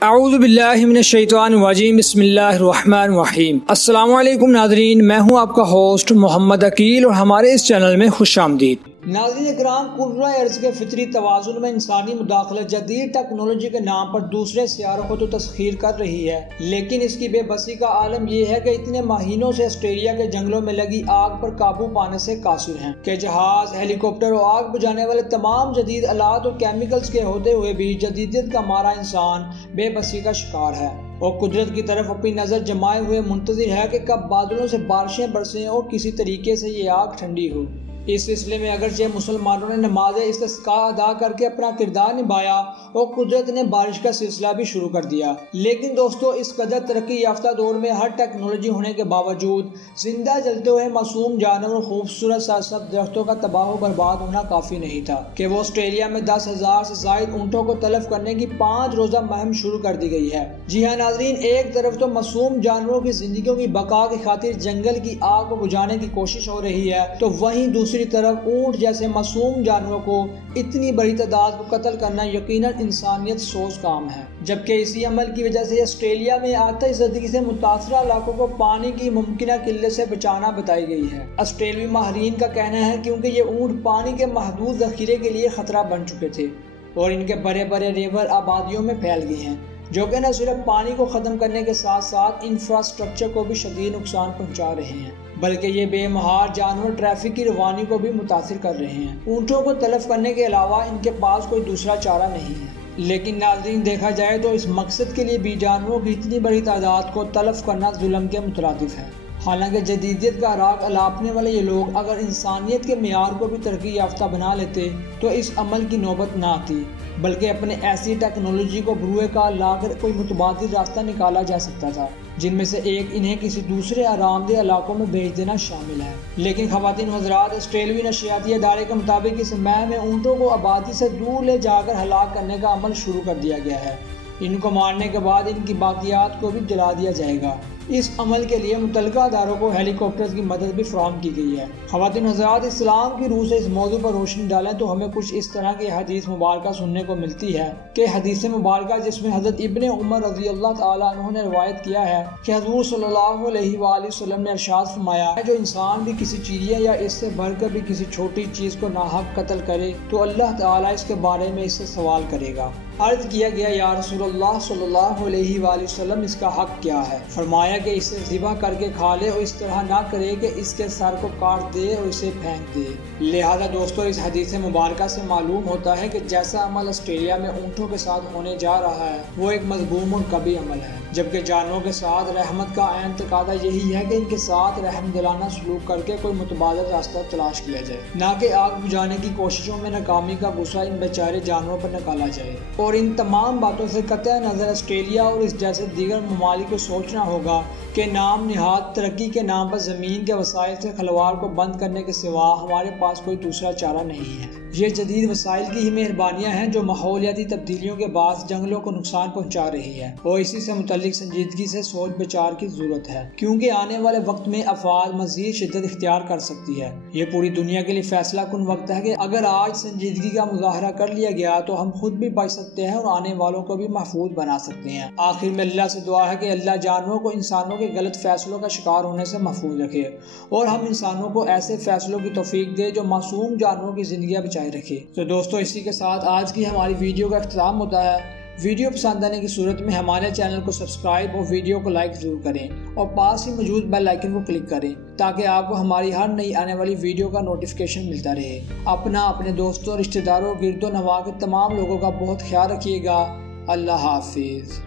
اعوذ باللہ من الشیطان الرجیم بسم اللہ الرحمن الرحیم۔ السلام علیکم ناظرین، میں ہوں آپ کا ہوسٹ محمد عقیل اور ہمارے اس چینل میں خوش آمدید۔ ناظرین اکرام، کرۂ ارض کے فطری توازن میں انسانی مداخلت جدید ٹیکنالوجی کے نام پر دوسرے سیاروں کو تو تسخیر کر رہی ہے، لیکن اس کی بے بسی کا عالم یہ ہے کہ اتنے مہینوں سے آسٹریلیا کے جنگلوں میں لگی آگ پر قابو پانے سے قاصر ہیں کہ جہاز، ہیلی کاپٹر اور آگ بجھانے والے تمام جدید آلات اور کیمیکلز کے ہوتے ہوئے بھی جدیدیت کا مارا انسان بے بسی کا شکار ہے اور قدرت کی طرف اپنی نظر جمائے ہوئے منتظر ہے کہ کب بادلوں سے بارشیں برسیں اور کسی طریقے سے یہ آگ ٹھنڈی ہو۔ اس سلسلے میں اگرچہ مسلمانوں نے نماز استسقاء ادا کر کے اپنا کردار نبھایا اور قدرت نے بارش کا سلسلہ بھی شروع کر دیا، لیکن دوستو اس قدر ترقی یافتہ دور میں ہر ٹیکنالوجی ہونے کے باوجود زندہ جلتے ہوئے معصوم جانور اور خوبصورت سرسبز درختوں کا تباہ و برباد ہونا کافی نہیں تھا کہ وہ آسٹریلیا میں 10,000 سے زائد اونٹوں کو تلف کرنے کی 5 روزہ مہم شروع کر دی گئی ہے۔ جی ہاں ناظرین، ایک طرف تو معصوم جانوروں کی زندگیوں کی بقا کی خاطر جنگل کی آگ کو بجھانے کی کوشش ہو رہی ہے، تو وہیں دوسری طرف اونٹ جیسے معصوم جانوروں کو اتنی بڑی تعداد کو قتل کرنا یقیناً انسانیت سوز کام ہے، جبکہ اسی عمل کی وجہ سے آسٹریلیا میں آتش زدگی سے متاثرہ علاقوں کو پانی کی ممکنہ قلت سے بچانا بتائی گئی ہے۔ آسٹریلوی ماہرین کا کہنا ہے کیونکہ یہ اونٹ پانی کے محدود ذخیرے کے لیے خطرہ بن چکے تھے اور ان کے بڑے بڑے ریور آبادیوں میں پھیل گئے ہیں، جو کہ نہ صرف پانی کو ختم کرنے کے ساتھ ساتھ انفراسٹرکچر کو بھی شدید نقصان پہنچا رہے ہیں، بلکہ یہ بے مہار جانور ٹریفک کی روانی کو بھی متاثر کر رہے ہیں۔ اونٹوں کو تلف کرنے کے علاوہ ان کے پاس کوئی دوسرا چارہ نہیں ہے، لیکن ناظرین دیکھا جائے تو اس مقصد کے لیے بھی جانوروں کی اتنی بڑی تعداد کو تلف کرنا ظلم کے مترادف ہے۔ حالانکہ جدیدیت کا راگ الاپنے والے یہ لوگ اگر انسانیت کے معیار کو بھی ترقی یافتہ بنا لیتے تو اس عمل کی نوبت نہ آتی، بلکہ اپنے ایسی ٹیکنالوجی کو بروئے کار لا کر کوئی متبادل راستہ نکالا جا سکتا تھا، جن میں سے ایک انہیں کسی دوسرے آرام دہ علاقوں میں بھیج دینا شامل ہے۔ لیکن خواتین حضرات، آسٹریلوی نشریاتی ادارے کے مطابق اس مہم میں اونٹوں کو آبادی سے دور لے جا کر ہلاک کرنے کا عمل شروع کر دیا گیا ہے۔ ان کو مارنے کے بعد ان کی باقیات کو بھی جلا دیا جائے گا۔ اس عمل کے لیے متعلقہ اداروں کو ہیلی کاپٹرز کی مدد بھی فراہم کی گئی ہے۔ خواتین حضرات، اسلام کی روح سے اس موضوع پر روشنی ڈالیں تو ہمیں کچھ اس طرح کی حدیث مبارکہ سننے کو ملتی ہے کہ حدیث مبارکہ جس میں حضرت ابن عمر رضی اللہ تعالیٰ عنہ نے روایت کیا ہے کہ حضور صلی اللہ علیہ وآلہ وسلم نے ارشاد فرمایا ہے، جو انسان بھی کسی چیز یا اس سے بڑھ کر بھی کسی چھوٹی چیز کو ناحق قتل کرے تو اللہ تعالیٰ اس کے بارے میں اس سے سوال کرے گا۔ عرض کیا گیا، یا رسول اللہ صلی اللہ علیہ وآلہ وسلم، اس کا حق کیا ہے؟ فرمایا کہ اسے ذبح کر کے کھا لے اور اس طرح نہ کرے کہ اس کے سر کو کاٹ دے اور اسے پھینک دے۔ لہذا دوستو، اس حدیث مبارکہ سے معلوم ہوتا ہے کہ جیسا عمل آسٹریلیا میں اونٹوں کے ساتھ ہونے جا رہا ہے وہ ایک مذموم اور کبھی عمل ہے، جبکہ جانوروں کے ساتھ رحمت کا عین تقاضا یہی ہے کہ ان کے ساتھ رحم دلانہ سلوک کر کے کوئی متبادل راستہ تلاش کیا جائے، نہ کہ آگ بجھانے کی کوششوں میں ناکامی کا غصہ ان بیچارے جانوروں پر نکالا جائے۔ اور ان تمام باتوں سے قطع نظر آسٹریلیا اور اس جیسے دیگر ممالک کو سوچنا ہوگا کہ نام نہاد ترقی کے نام پر زمین کے وسائل سے خلوار کو بند کرنے کے سوا ہمارے پاس کوئی دوسرا چارہ نہیں ہے۔ یہ جدید وسائل کی ہی مہربانیاں ہیں جو ماحولیاتی تبدیلیوں کے باعث جنگلوں کو نقصان پہنچا رہی ہے، اور اسی سے متعلق سنجیدگی سے سوچ بچار کی ضرورت ہے، کیونکہ آنے والے وقت میں افعال مزید شدت اختیار کر سکتی ہے۔ یہ پوری دنیا کے لیے فیصلہ کن وقت ہے کہ اگر آج سنجیدگی کا مظاہرہ کر لیا گیا تو ہم خود بھی بچ سکتے ہیں اور آنے والوں کو بھی محفوظ بنا سکتے ہیں۔ آخر میں اللہ سے دعا ہے کہ اللہ جانوروں کو انسانوں کے غلط فیصلوں کا شکار ہونے سے محفوظ رکھے اور ہم انسانوں کو ایسے فیصلوں کی توفیق دے جو معصوم جانوروں کی زندگیاں بچائے رکھے۔ تو دوستو، اسی کے ساتھ آج کی ہماری ویڈیو کا اختتام ہوتا ہے۔ ویڈیو پسند آنے کی صورت میں ہمارے چینل کو سبسکرائب اور ویڈیو کو لائک ضرور کریں اور پاس ہی موجود بیل آئیکن کو کلک کریں تاکہ آپ کو ہماری ہر نئی آنے والی ویڈیو کا نوٹیفیکیشن ملتا رہے۔ اپنے دوستوں، رشتہ داروں، گرد و نواح کے تمام لوگوں کا بہت خیال رکھیے گا۔ اللہ حافظ۔